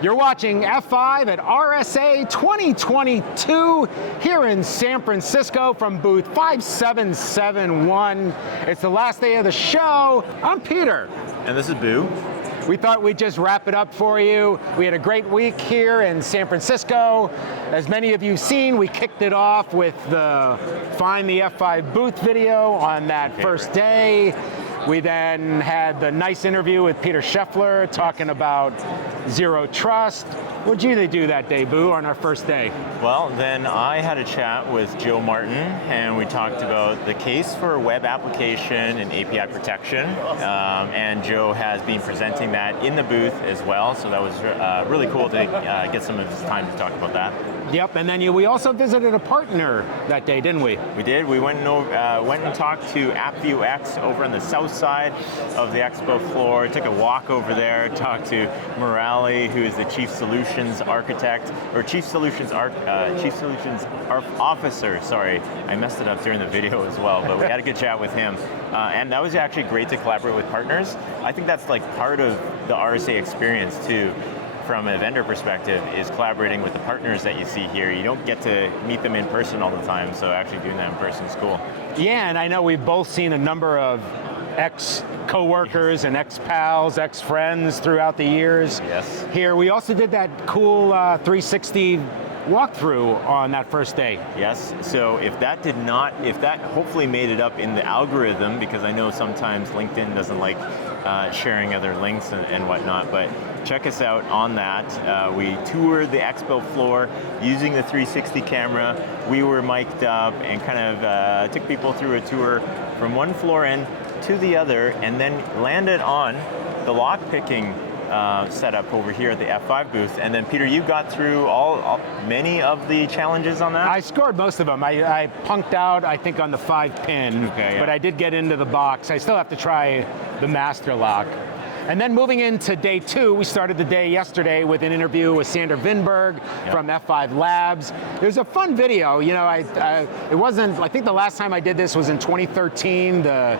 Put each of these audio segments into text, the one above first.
You're watching F5 at RSA 2022 here in San Francisco from booth 5771. It's the last day of the show. I'm Peter. And this is Boo. We thought we'd just wrap it up for you. We had a great week here in San Francisco. As many of you have seen, we kicked it off with the Find the F5 booth video on that first day. We then had the nice interview with Peter Scheffler talking about Zero Trust. What did you do that day, Boo, on our first day? Well, then I had a chat with Joe Martin, and we talked about the case for web application and API protection. And Joe has been presenting that in the booth as well, so that was really cool to get some of his time to talk about that. Yep, and then we also visited a partner that day, didn't we? We did. We went and talked to AppView X over on the south side of the expo floor. Took a walk over there, talked to Morali, who is the Chief Solutions Architect, or Chief Solutions Officer. Sorry, I messed it up during the video as well, but we had a good chat with him. And that was actually great to collaborate with partners. I think that's like part of the RSA experience too. From a vendor perspective, is collaborating with the partners that you see here. You don't get to meet them in person all the time, so actually doing that in person is cool. Yeah, and I know we've both seen a number of ex-coworkers and ex-pals, ex-friends throughout the years. Yes. Here, we also did that cool 360 walkthrough on that first day. Yes, so if that hopefully made it up in the algorithm, because I know sometimes LinkedIn doesn't like sharing other links and whatnot, but check us out on that. We toured the expo floor using the 360 camera. We were mic'd up and kind of took people through a tour from one floor end to the other, and then landed on the lock-picking setup over here at the F5 booth. And then Peter, you got through many of the challenges on that? I scored most of them. I punked out, I think, on the 5-pin, but I did get into the box. I still have to try the master lock. And then moving into day 2, we started the day yesterday with an interview with Sander Vinberg from F5 Labs. It was a fun video. You know, it wasn't, I think the last time I did this was in 2013, the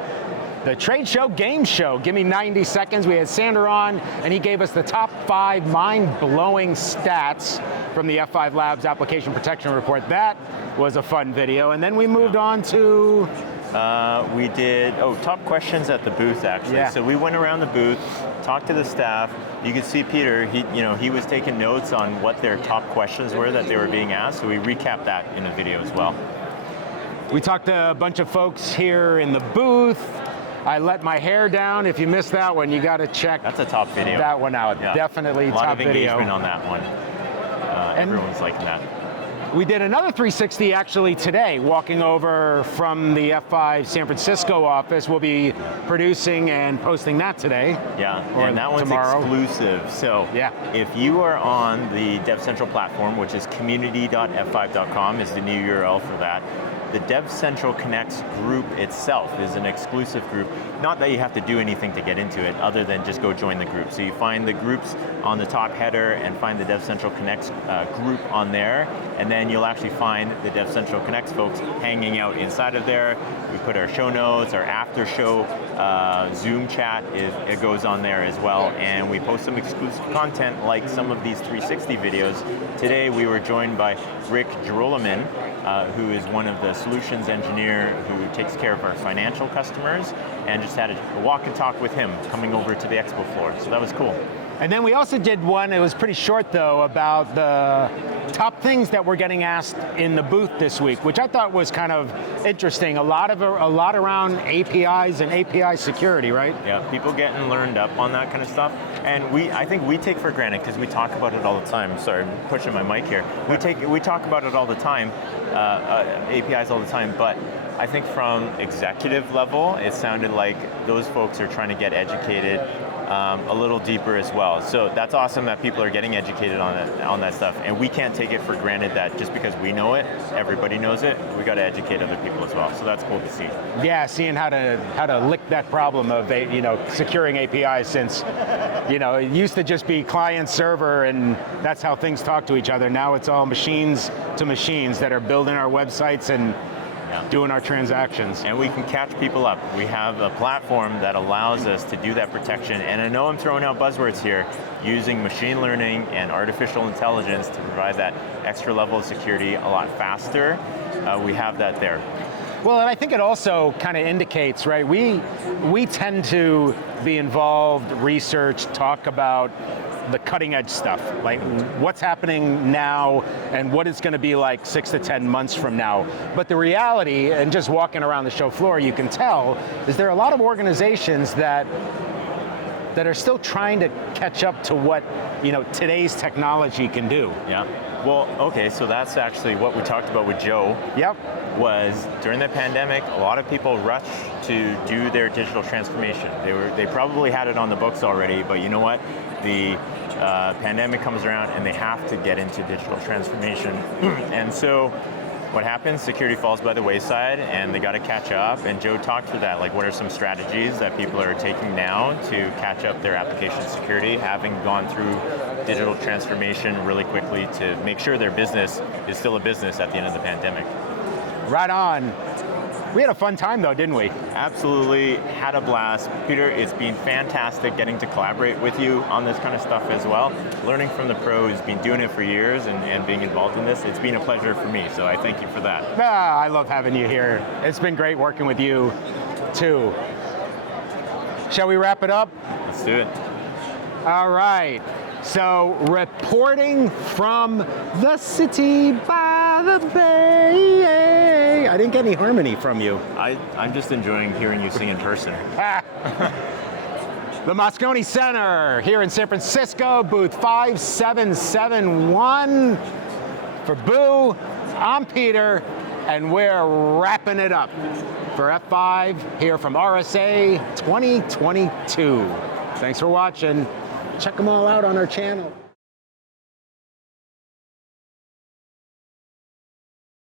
trade show, game show. Give me 90 seconds. We had Sander on, and he gave us the top 5 mind-blowing stats from the F5 Labs Application Protection Report. That was a fun video. And then we moved on to... we did, top questions at the booth, actually. Yeah. So we went around the booth, talked to the staff. You could see Peter, he was taking notes on what their top questions were that they were being asked, so we recapped that in the video as well. We talked to a bunch of folks here in the booth. I let my hair down. If you missed that one, you got to check That's a top video. That one out. Yeah. Definitely top video. A lot of engagement on that one. Everyone's liking that. We did another 360 actually today, walking over from the F5 San Francisco office. We'll be producing and posting that today. Yeah, and that one's tomorrow. Exclusive. So if you are on the DevCentral platform, which is community.f5.com is the new URL for that, the DevCentral Connects group itself is an exclusive group. Not that you have to do anything to get into it, other than just go join the group. So you find the groups on the top header and find the DevCentral Connects group on there, and then you'll actually find the DevCentral Connects folks hanging out inside of there. We put our show notes, our after show Zoom chat, it goes on there as well, and we post some exclusive content like some of these 360 videos. Today we were joined by Rick Gerolaman, who is one of the solutions engineer who takes care of our financial customers, and just had a walk and talk with him coming over to the expo floor. So that was cool. And then we also did one, it was pretty short though, about the top things that we're getting asked in the booth this week, which I thought was kind of interesting. A lot around APIs and API security, right? Yeah, people getting learned up on that kind of stuff. And I think we take for granted, because we talk about it all the time. Sorry, I'm pushing my mic here. We talk about it all the time, APIs all the time, but I think from executive level, it sounded like those folks are trying to get educated a little deeper as well. So that's awesome that people are getting educated on that stuff. And we can't take it for granted that just because we know it, everybody knows it. We got to educate other people as well. So that's cool to see. Yeah, seeing how to lick that problem of securing APIs, since it used to just be client server and that's how things talk to each other. Now it's all machines to machines that are building our websites and doing our transactions. And we can catch people up. We have a platform that allows us to do that protection. And I know I'm throwing out buzzwords here, using machine learning and artificial intelligence to provide that extra level of security a lot faster. We have that there. Well, and I think it also kind of indicates, right, we tend to be involved, research, talk about the cutting edge stuff, like what's happening now and what it's going to be like 6 to 10 months from now. But the reality, and just walking around the show floor, you can tell, is there are a lot of organizations that are still trying to catch up to what today's technology can do. Yeah. Well, okay, so that's actually what we talked about with Joe. Yep. Was during the pandemic, a lot of people rushed to do their digital transformation. They probably had it on the books already, but you know what? The pandemic comes around and they have to get into digital transformation. And so what happens? Security falls by the wayside and they got to catch up. And Joe talked through that, like what are some strategies that people are taking now to catch up their application security, having gone through digital transformation really quickly to make sure their business is still a business at the end of the pandemic. Right on. We had a fun time though, didn't we? Absolutely, had a blast. Peter, it's been fantastic getting to collaborate with you on this kind of stuff as well. Learning from the pros, been doing it for years and being involved in this, it's been a pleasure for me, so I thank you for that. I love having you here. It's been great working with you too. Shall we wrap it up? Let's do it. All right. So, reporting from the city by the bay. I didn't get any harmony from you. I'm just enjoying hearing you sing in person. The Moscone Center here in San Francisco, booth 5771. For Boo, I'm Peter, and we're wrapping it up for F5 here from RSA 2022. Thanks for watching. Check them all out on our channel.